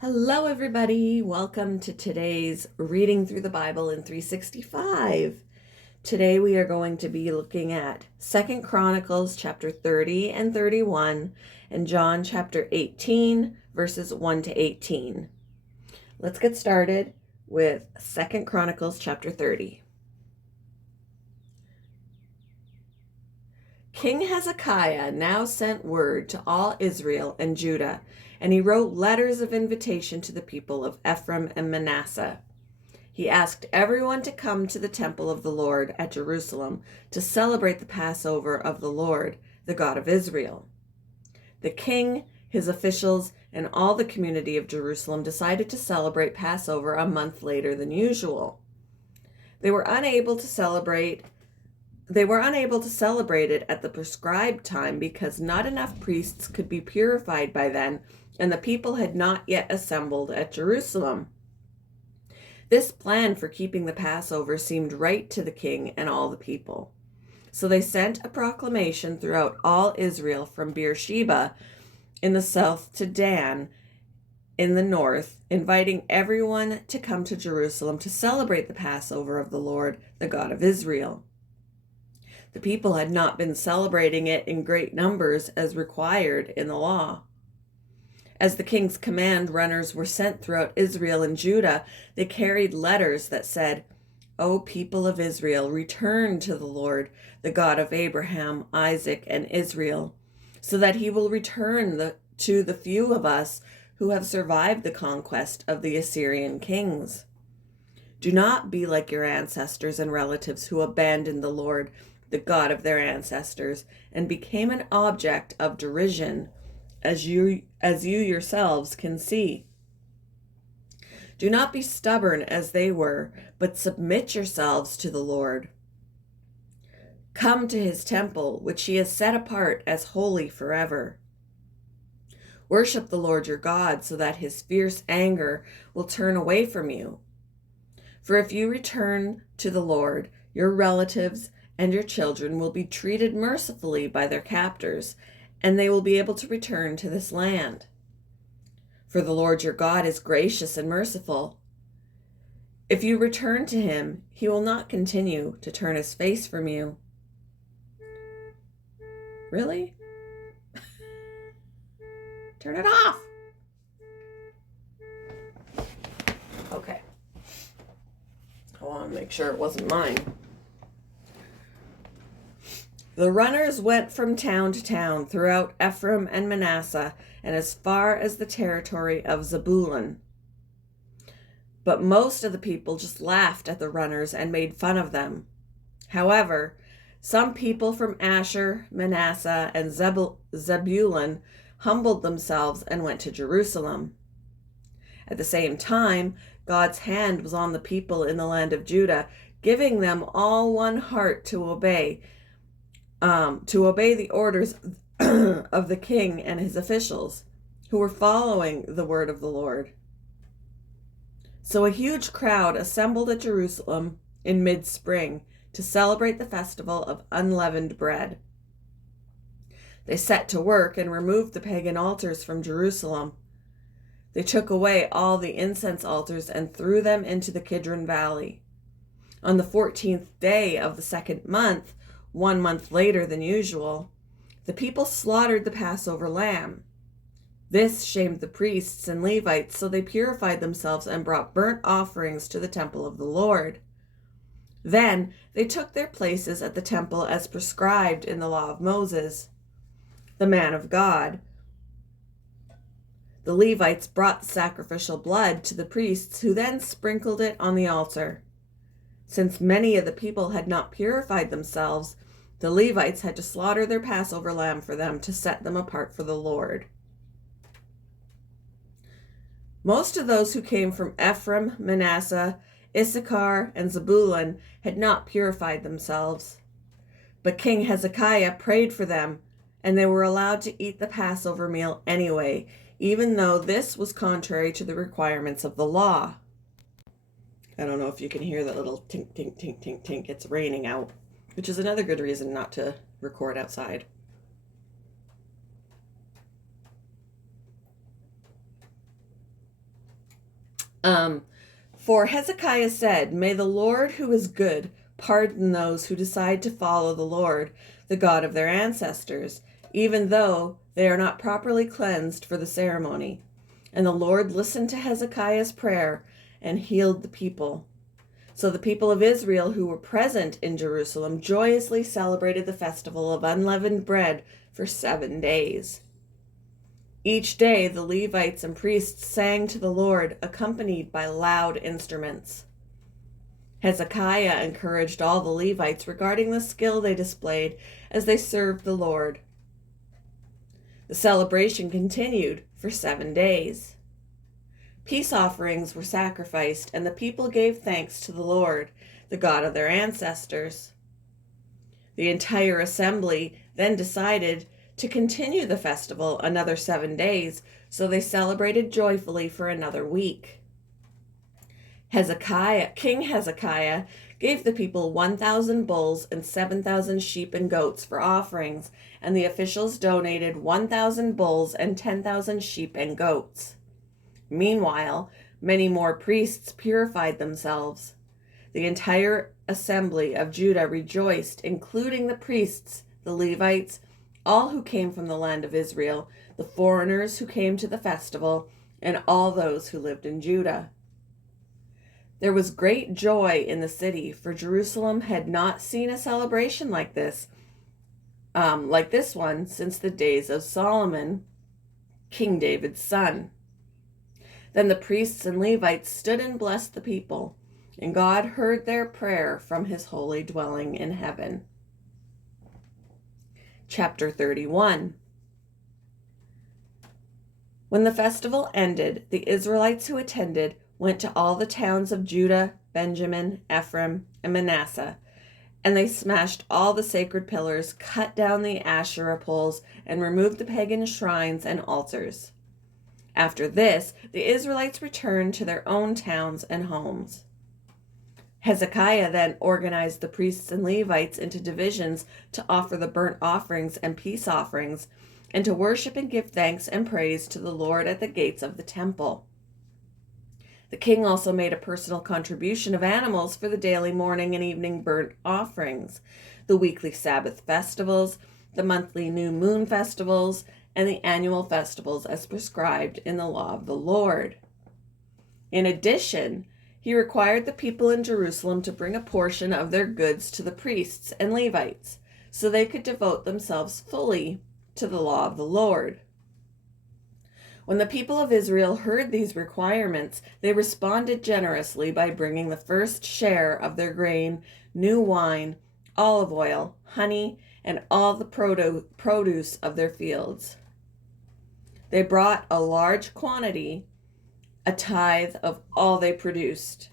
Hello, everybody. Welcome to today's Reading Through the Bible in 365. Today we are going to be looking at 2 Chronicles chapter 30 and 31 and John chapter 18 verses 1 to 18. Let's get started with 2 Chronicles chapter 30. King Hezekiah now sent word to all Israel and Judah, and he wrote letters of invitation to the people of Ephraim and Manasseh. He asked everyone to come to the temple of the Lord at Jerusalem to celebrate the Passover of the Lord, the God of Israel. The king, his officials, and all the community of Jerusalem decided to celebrate Passover a month later than usual. They were unable to celebrate it at the prescribed time because not enough priests could be purified by then, and the people had not yet assembled at Jerusalem. This plan for keeping the Passover seemed right to the king and all the people. So they sent a proclamation throughout all Israel from Beersheba in the south to Dan in the north, inviting everyone to come to Jerusalem to celebrate the Passover of the Lord, the God of Israel. The people had not been celebrating it in great numbers as required in the law. As the king's command, runners were sent throughout Israel and Judah. They carried letters that said, "O people of Israel, return to the Lord, the God of Abraham, Isaac, and Israel, so that he will return to the few of us who have survived the conquest of the Assyrian kings. Do not be like your ancestors and relatives who abandoned the Lord, the God of their ancestors, and became an object of derision, as you yourselves can see. Do not be stubborn as they were, but submit yourselves to the Lord. Come to his temple, which he has set apart as holy forever. Worship the Lord your God, so that his fierce anger will turn away from you. For if you return to the Lord, your relatives and your children will be treated mercifully by their captors, and they will be able to return to this land. For the Lord your God is gracious and merciful. If you return to him, he will not continue to turn his face from you." Really? Turn it off. Okay. I want to make sure it wasn't mine. The runners went from town to town throughout Ephraim and Manasseh and as far as the territory of Zebulun. But most of the people just laughed at the runners and made fun of them. However, some people from Asher, Manasseh, and Zebulun humbled themselves and went to Jerusalem. At the same time, God's hand was on the people in the land of Judah, giving them all one heart to obey the orders of the king and his officials, who were following the word of the Lord. So a huge crowd assembled at Jerusalem in mid-spring to celebrate the festival of unleavened bread. They set to work and removed the pagan altars from Jerusalem. They took away all the incense altars and threw them into the Kidron Valley. On the 14th day of the second month, 1 month later than usual, the people slaughtered the Passover lamb. This shamed the priests and Levites, so they purified themselves and brought burnt offerings to the temple of the Lord. Then they took their places at the temple as prescribed in the law of Moses, the man of God. The Levites brought the sacrificial blood to the priests, who then sprinkled it on the altar. Since many of the people had not purified themselves, the Levites had to slaughter their Passover lamb for them to set them apart for the Lord. Most of those who came from Ephraim, Manasseh, Issachar, and Zebulun had not purified themselves. But King Hezekiah prayed for them, and they were allowed to eat the Passover meal anyway, even though this was contrary to the requirements of the law. I don't know if you can hear that little tink, tink, tink, tink, tink. It's raining out, which is another good reason not to record outside. Um, for Hezekiah said, "May the Lord, who is good, pardon those who decide to follow the Lord, the God of their ancestors, even though they are not properly cleansed for the ceremony." And the Lord listened to Hezekiah's prayer and healed the people. So the people of Israel who were present in Jerusalem joyously celebrated the festival of unleavened bread for 7 days. Each day the Levites and priests sang to the Lord, accompanied by loud instruments. Hezekiah encouraged all the Levites regarding the skill they displayed as they served the Lord. The celebration continued for 7 days. Peace offerings were sacrificed, and the people gave thanks to the Lord, the God of their ancestors. The entire assembly then decided to continue the festival another 7 days, so they celebrated joyfully for another week. King Hezekiah gave the people 1,000 bulls and 7,000 sheep and goats for offerings, and the officials donated 1,000 bulls and 10,000 sheep and goats. Meanwhile, many more priests purified themselves. The entire assembly of Judah rejoiced, including the priests, the Levites, all who came from the land of Israel, the foreigners who came to the festival, and all those who lived in Judah. There was great joy in the city, for Jerusalem had not seen a celebration like this one since the days of Solomon, King David's son. Then the priests and Levites stood and blessed the people, and God heard their prayer from his holy dwelling in heaven. Chapter 31. When the festival ended, the Israelites who attended went to all the towns of Judah, Benjamin, Ephraim, and Manasseh, and they smashed all the sacred pillars, cut down the Asherah poles, and removed the pagan shrines and altars. After this, the Israelites returned to their own towns and homes. Hezekiah then organized the priests and Levites into divisions to offer the burnt offerings and peace offerings, and to worship and give thanks and praise to the Lord at the gates of the temple. The king also made a personal contribution of animals for the daily morning and evening burnt offerings, the weekly Sabbath festivals, the monthly new moon festivals, and the annual festivals as prescribed in the law of the Lord. In addition, he required the people in Jerusalem to bring a portion of their goods to the priests and Levites, so they could devote themselves fully to the law of the Lord. When the people of Israel heard these requirements, they responded generously by bringing the first share of their grain, new wine, olive oil, honey, and all the produce of their fields. They brought a large quantity, a tithe of all they produced.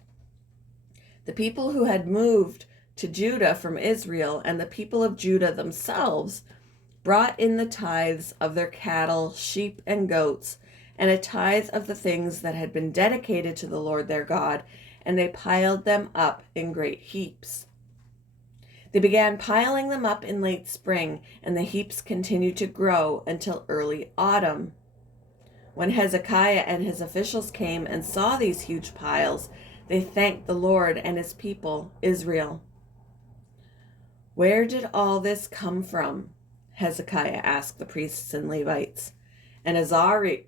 The people who had moved to Judah from Israel and the people of Judah themselves brought in the tithes of their cattle, sheep, and goats, and a tithe of the things that had been dedicated to the Lord their God, and they piled them up in great heaps. They began piling them up in late spring, and the heaps continued to grow until early autumn. When Hezekiah and his officials came and saw these huge piles, they thanked the Lord and his people, Israel. "Where did all this come from?" Hezekiah asked the priests and Levites. And Azariah,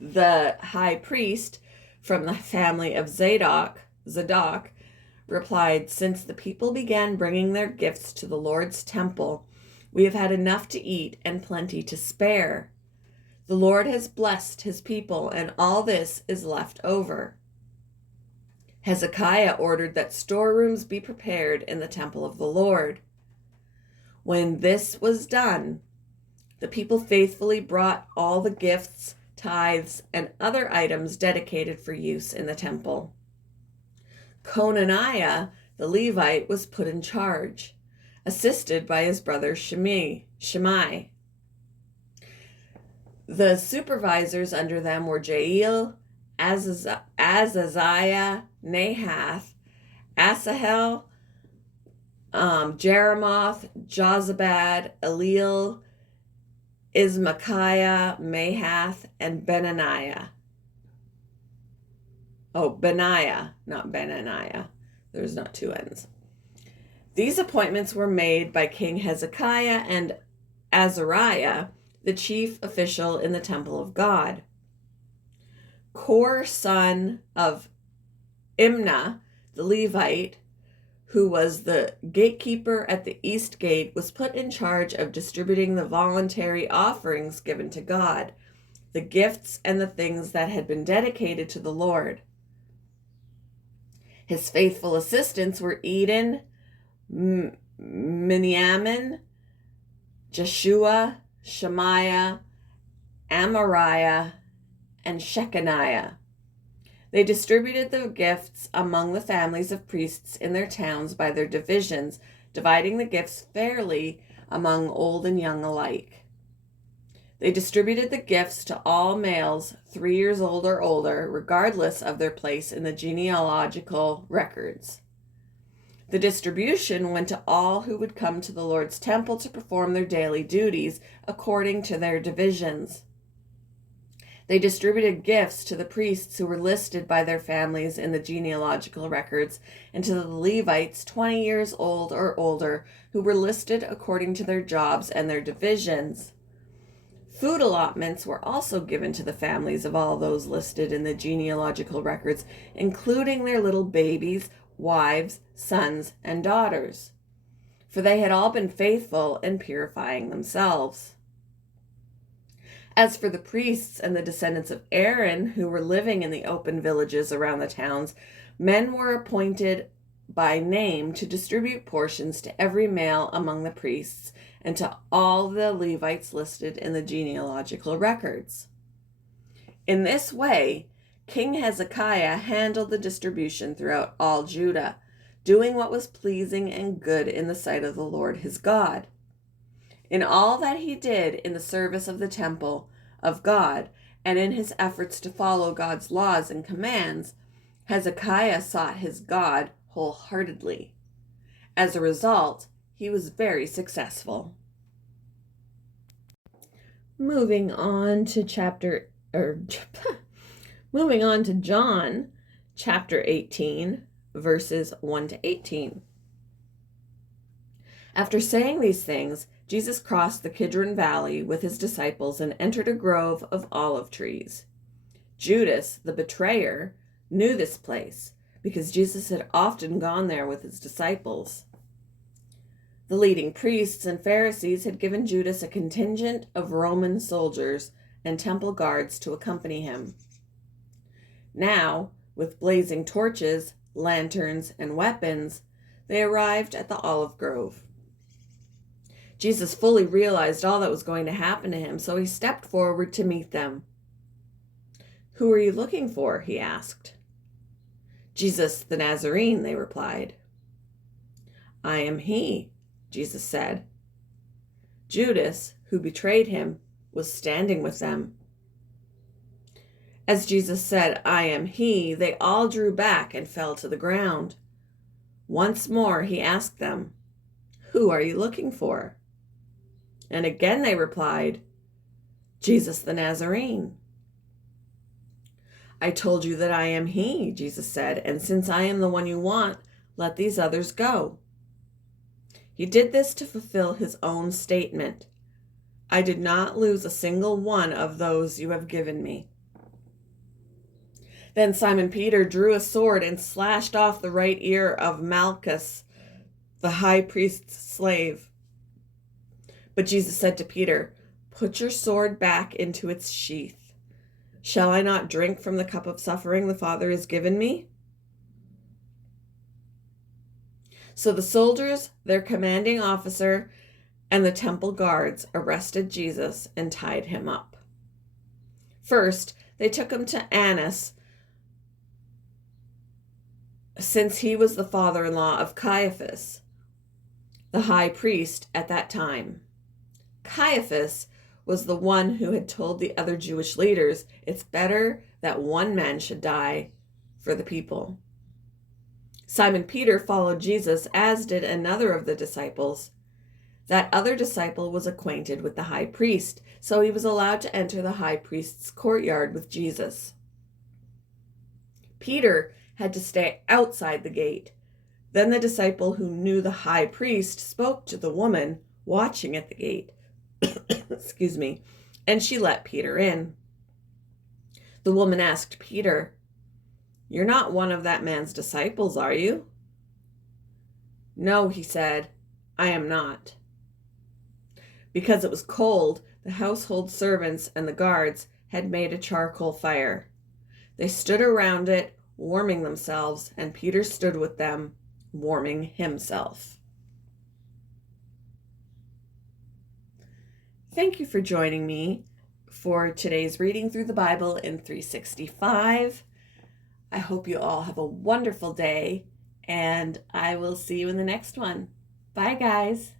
the high priest from the family of Zadok, replied, "Since the people began bringing their gifts to the Lord's temple, we have had enough to eat and plenty to spare. The Lord has blessed his people, and all this is left over." Hezekiah ordered that storerooms be prepared in the temple of the Lord. When this was done, the people faithfully brought all the gifts, tithes, and other items dedicated for use in the temple. Conaniah, the Levite, was put in charge, assisted by his brother Shimei. The supervisors under them were Jael, Azaziah, Nahath, Asahel, Jeremoth, Jozabad, Eliel, Ismachiah, Mahath, and Benaniah. Benaiah, not Benaniah. There's not two N's. These appointments were made by King Hezekiah and Azariah, the chief official in the temple of God. Kor, son of Imnah, the Levite, who was the gatekeeper at the east gate, was put in charge of distributing the voluntary offerings given to God, the gifts and the things that had been dedicated to the Lord. His faithful assistants were Eden, Miniamin, Jeshua, Shemaiah, Amariah, and Shechaniah. They distributed the gifts among the families of priests in their towns by their divisions, dividing the gifts fairly among old and young alike. They distributed the gifts to all males 3 years old or older, regardless of their place in the genealogical records. The distribution went to all who would come to the Lord's temple to perform their daily duties according to their divisions. They distributed gifts to the priests who were listed by their families in the genealogical records, and to the Levites 20 years old or older who were listed according to their jobs and their divisions. Food allotments were also given to the families of all those listed in the genealogical records, including their little babies, wives, sons, and daughters, for they had all been faithful in purifying themselves. As for the priests and the descendants of Aaron who were living in the open villages around the towns, men were appointed by name to distribute portions to every male among the priests and to all the Levites listed in the genealogical records. In this way, King Hezekiah handled the distribution throughout all Judah, doing what was pleasing and good in the sight of the Lord his God. In all that he did in the service of the temple of God and in his efforts to follow God's laws and commands, Hezekiah sought his God wholeheartedly. As a result, he was very successful. Moving on to John chapter 18, verses 1 to 18. After saying these things, Jesus crossed the Kidron Valley with his disciples and entered a grove of olive trees. Judas, the betrayer, knew this place because Jesus had often gone there with his disciples. The leading priests and Pharisees had given Judas a contingent of Roman soldiers and temple guards to accompany him. Now, with blazing torches, lanterns, and weapons, they arrived at the olive grove. Jesus fully realized all that was going to happen to him, so he stepped forward to meet them. "Who are you looking for?" he asked. "Jesus the Nazarene," they replied. "I am he," Jesus said. Judas, who betrayed him, was standing with them. As Jesus said, "I am he," they all drew back and fell to the ground. Once more he asked them, "Who are you looking for?" And again they replied, "Jesus the Nazarene." "I told you that I am he," Jesus said, "and since I am the one you want, let these others go." He did this to fulfill his own statement, "I did not lose a single one of those you have given me." Then Simon Peter drew a sword and slashed off the right ear of Malchus, the high priest's slave. But Jesus said to Peter, "Put your sword back into its sheath. Shall I not drink from the cup of suffering the Father has given me?" So the soldiers, their commanding officer, and the temple guards arrested Jesus and tied him up. First, they took him to Annas, since he was the father-in-law of Caiaphas, the high priest at that time. Caiaphas was the one who had told the other Jewish leaders, "It's better that one man should die for the people." Simon Peter followed Jesus, as did another of the disciples. That other disciple was acquainted with the high priest, so he was allowed to enter the high priest's courtyard with Jesus. Peter had to stay outside the gate. Then the disciple who knew the high priest spoke to the woman watching at the gate. Excuse me. And she let Peter in. The woman asked Peter, "You're not one of that man's disciples, are you?" "No," he said, "I am not." Because it was cold, the household servants and the guards had made a charcoal fire. They stood around it, warming themselves, and Peter stood with them, warming himself. Thank you for joining me for today's reading through the Bible in 365. I hope you all have a wonderful day, and I will see you in the next one. Bye, guys.